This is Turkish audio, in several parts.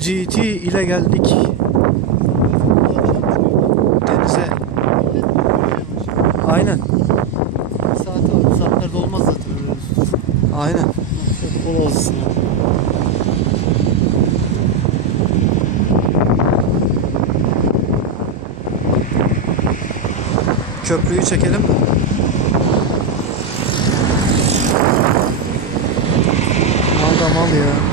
GT ile geldik denize. Aynen. Saati var. Saatlerde olmaz zaten. Aynen. Kol olsun. Köprüyü çekelim mi? Mal da mal ya.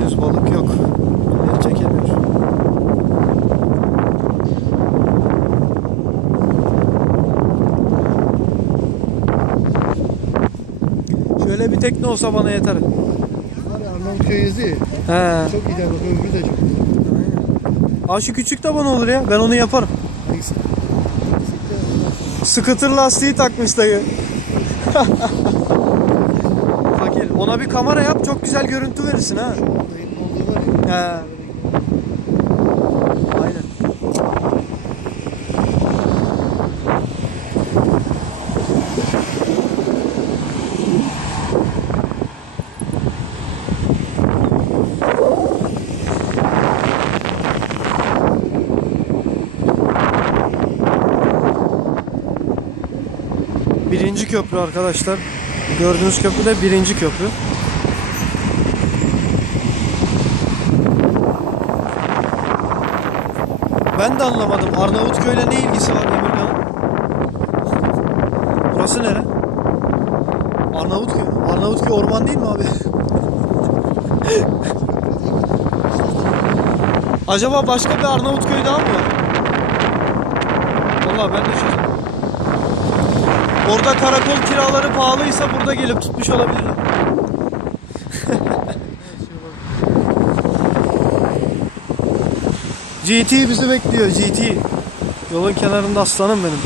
Henüz balık yok. El çekemiyor. Şöyle bir tekne olsa bana yeter. Yazıyor. ya, He. Çok gider bak öbürü de çok güzel. Aa şu küçük de bana olur ya. Ben onu yaparım. Hangisi? Scooter lastiği takmış dayı. Fakir. Ona bir kamera yap çok güzel görüntü verirsin ha. Dayının olduğu var ya. He. Aynen. Birinci köprü arkadaşlar. Gördüğünüz köprü de birinci köprü. Ben de anlamadım. Arnavutköy'le ne ilgisi var Emirgan'ın? Burası nere? Arnavutköy. Arnavutköy orman değil mi abi? Acaba başka bir Arnavutköy daha mı var? Vallahi ben de şaşırdım. Orada karakol kiraları pahalıysa burada gelip tutmuş olabilirler. GT bizi bekliyor GT. Yolun kenarında aslanım benim.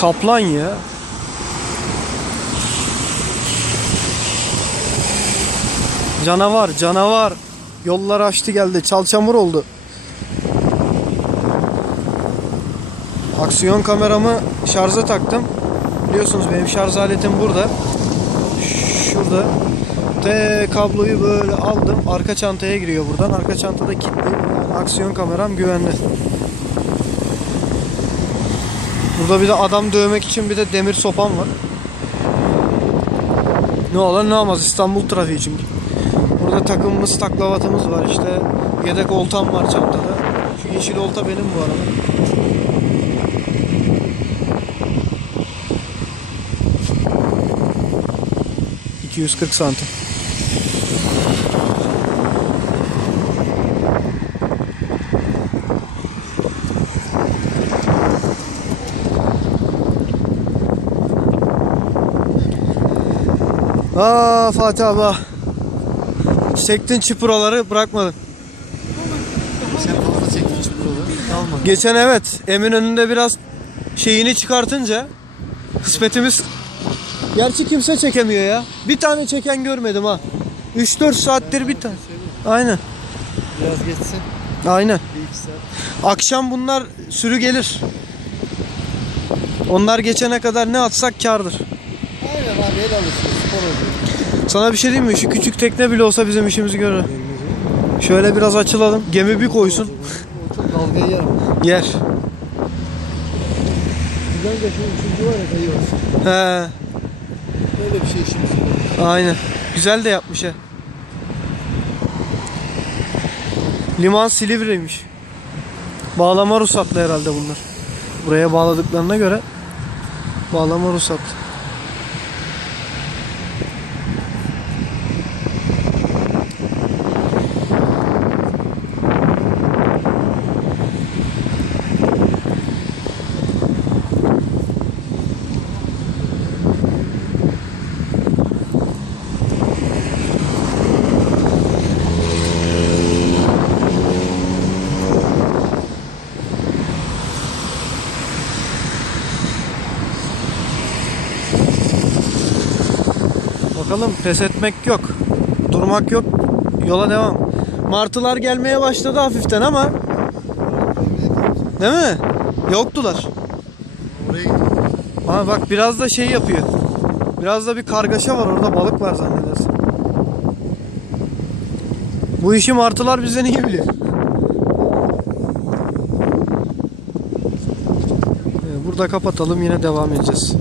Kaplan ya. Canavar, canavar. Yollar açtı geldi. Çal çamur oldu. Aksiyon kameramı şarja taktım. Biliyorsunuz benim şarj aletim burada. Şurada. T kabloyu böyle aldım. Arka çantaya giriyor buradan. Arka çantada kilitli. Aksiyon kameram güvenli. Burada bir de adam dövmek için bir de demir sopam var. Ne olur ne olmaz İstanbul trafiği çünkü. Burada takımımız taklavatımız var işte. Yedek oltam var çantada. Şu yeşil olta benim bu arada. ...240 santim. Aa Fatih abi. Çektin çipuraları bırakmadın. Sen fazla çektin çukurulu. Kalma. Geçen evet Eminönü'nde biraz şeyini çıkartınca kısmetimiz Gerçi kimse çekemiyor ya. Bir tane çeken görmedim ha. 3-4 saattir bir tane. Aynen. Biraz geçsin. Aynen. Akşam bunlar sürü gelir. Onlar geçene kadar ne atsak kardır. Aynen abi el alırsın. Spor oluyor. Sana bir şey diyeyim mi? Şu küçük tekne bile olsa bizim işimizi görür. Şöyle biraz açılalım. Gemi bir koysun. Dalgayı yer. Yer. Güzel de şu üçüncü var ya kayı var. He, Böyle bir şey işimiz aynen. Güzel de yapmış he. Liman Silivri'ymiş. Bağlama ruhsatlı herhalde bunlar. Buraya bağladıklarına göre bağlama ruhsatlı. Bakalım pes etmek yok. Durmak yok. Yola devam. Martılar gelmeye başladı hafiften ama değil mi? Yoktular. Ha bak biraz da şey yapıyor. Biraz da bir kargaşa var orada balık var zannedersin. Bu işi martılar bizden iyi biliyor. Ee, Burada kapatalım yine devam edeceğiz.